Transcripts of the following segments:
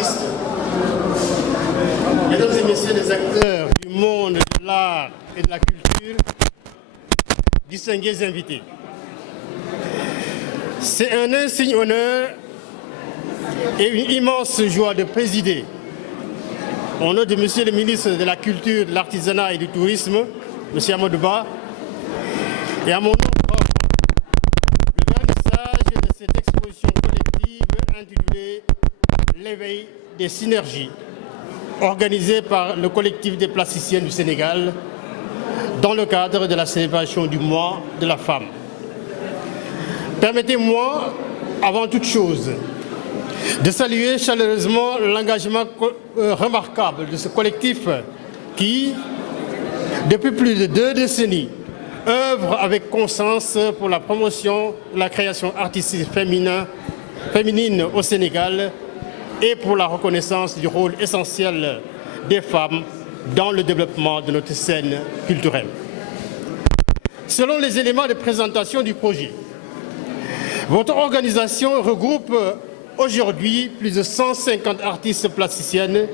artistes, mesdames et messieurs les acteurs du monde de l'art et de la culture, distingués invités. C'est un insigne honneur et une immense joie de présider, au nom de Monsieur le ministre de la Culture, de l'Artisanat et du Tourisme, M. Amadou Ba, et à mon nom propre, le vernissage de cette exposition collective intitulée L'éveil des synergies, organisée par le collectif des plasticiennes du Sénégal dans le cadre de la célébration du mois de la femme. Permettez-moi, avant toute chose, de saluer chaleureusement l'engagement remarquable de ce collectif qui, depuis plus de 2 décennies, œuvre avec conscience pour la promotion de la création artistique féminine au Sénégal et pour la reconnaissance du rôle essentiel des femmes dans le développement de notre scène culturelle. Selon les éléments de présentation du projet, votre organisation regroupe aujourd'hui plus de 150 artistes plasticiennes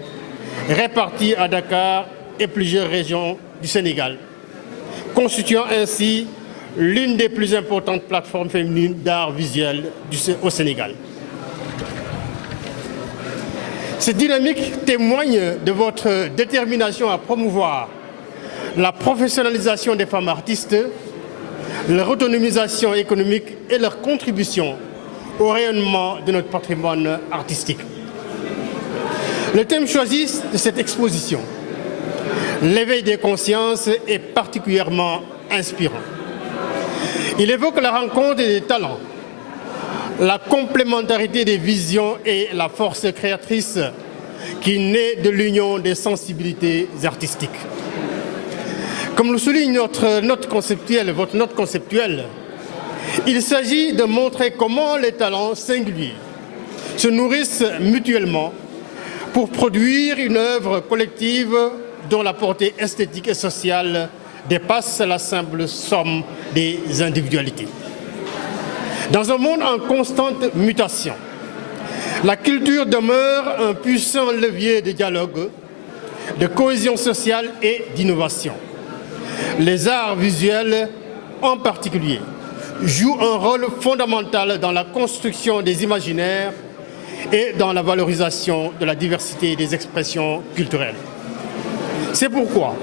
répartis à Dakar et plusieurs régions du Sénégal, constituant ainsi l'une des plus importantes plateformes féminines d'art visuel au Sénégal. Cette dynamique témoigne de votre détermination à promouvoir la professionnalisation des femmes artistes, leur autonomisation économique et leur contribution au rayonnement de notre patrimoine artistique. Le thème choisi de cette exposition, l'éveil des consciences, est particulièrement inspirant. Il évoque la rencontre des talents, la complémentarité des visions et la force créatrice qui naît de l'union des sensibilités artistiques. Comme le souligne votre note conceptuelle, il s'agit de montrer comment les talents singuliers se nourrissent mutuellement pour produire une œuvre collective dont la portée esthétique et sociale dépasse la simple somme des individualités. Dans un monde en constante mutation, la culture demeure un puissant levier de dialogue, de cohésion sociale et d'innovation. Les arts visuels, en particulier, jouent un rôle fondamental dans la construction des imaginaires et dans la valorisation de la diversité des expressions culturelles. C'est pourquoi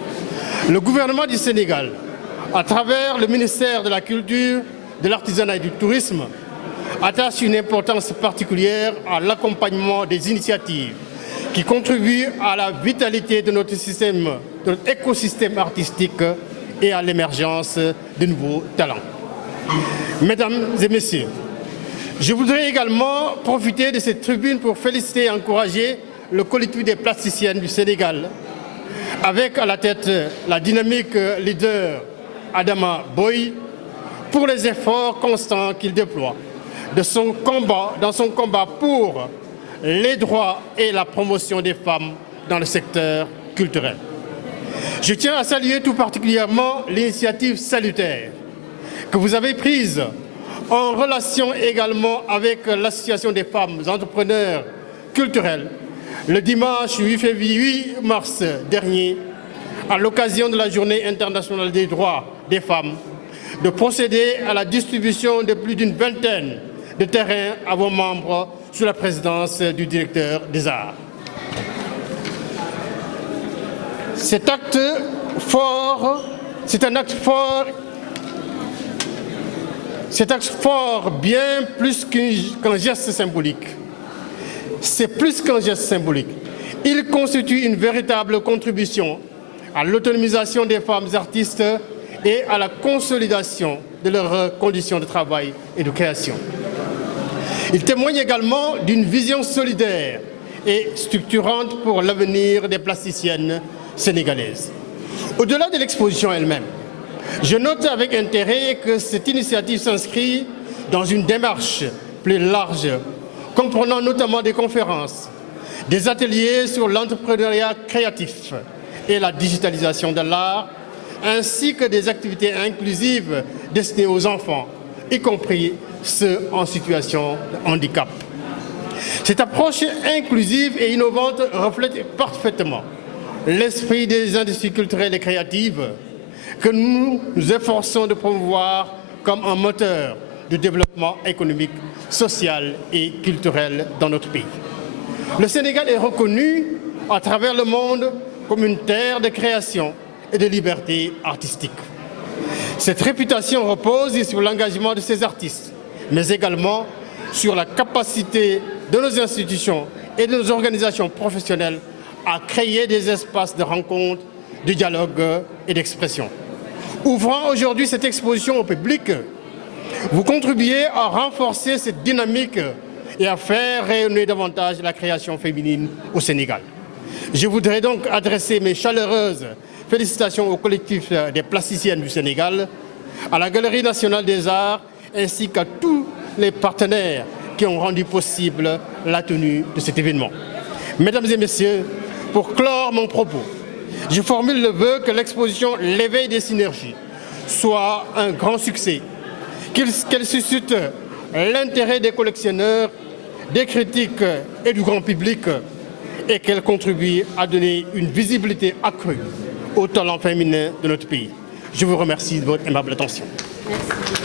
le gouvernement du Sénégal, à travers le ministère de la Culture, de l'Artisanat et du Tourisme, attache une importance particulière à l'accompagnement des initiatives qui contribuent à la vitalité de notre écosystème artistique et à l'émergence de nouveaux talents. Mesdames et messieurs, je voudrais également profiter de cette tribune pour féliciter et encourager le collectif des plasticiennes du Sénégal, avec à la tête la dynamique leader Adama Boy, pour les efforts constants qu'il déploie dans son combat pour les droits et la promotion des femmes dans le secteur culturel. Je tiens à saluer tout particulièrement l'initiative salutaire que vous avez prise en relation également avec l'Association des femmes entrepreneurs culturels le dimanche 8 mars dernier, à l'occasion de la Journée internationale des droits des femmes, de procéder à la distribution de plus d'une vingtaine de terrains à vos membres sous la présidence du directeur des arts. Cet acte fort, c'est un acte fort, bien plus qu'un geste symbolique. C'est plus qu'un geste symbolique. Il constitue une véritable contribution à l'autonomisation des femmes artistes et à la consolidation de leurs conditions de travail et de création. Il témoigne également d'une vision solidaire et structurante pour l'avenir des plasticiennes sénégalaises. Au-delà de l'exposition elle-même, je note avec intérêt que cette initiative s'inscrit dans une démarche plus large, comprenant notamment des conférences, des ateliers sur l'entrepreneuriat créatif et la digitalisation de l'art, ainsi que des activités inclusives destinées aux enfants, y compris ceux en situation de handicap. Cette approche inclusive et innovante reflète parfaitement l'esprit des industries culturelles et créatives que nous nous efforçons de promouvoir comme un moteur du développement économique, social et culturel dans notre pays. Le Sénégal est reconnu à travers le monde comme une terre de création et de liberté artistique. Cette réputation repose sur l'engagement de ces artistes, mais également sur la capacité de nos institutions et de nos organisations professionnelles à créer des espaces de rencontre, de dialogue et d'expression. Ouvrant aujourd'hui cette exposition au public, vous contribuez à renforcer cette dynamique et à faire rayonner davantage la création féminine au Sénégal. Je voudrais donc adresser mes chaleureuses félicitations au collectif des plasticiennes du Sénégal, à la Galerie nationale des arts ainsi qu'à tous les partenaires qui ont rendu possible la tenue de cet événement. Mesdames et messieurs, pour clore mon propos, je formule le vœu que l'exposition L'éveil des synergies soit un grand succès, qu'elle suscite l'intérêt des collectionneurs, des critiques et du grand public et qu'elle contribue à donner une visibilité accrue au talent féminin de notre pays. Je vous remercie de votre aimable attention. Merci.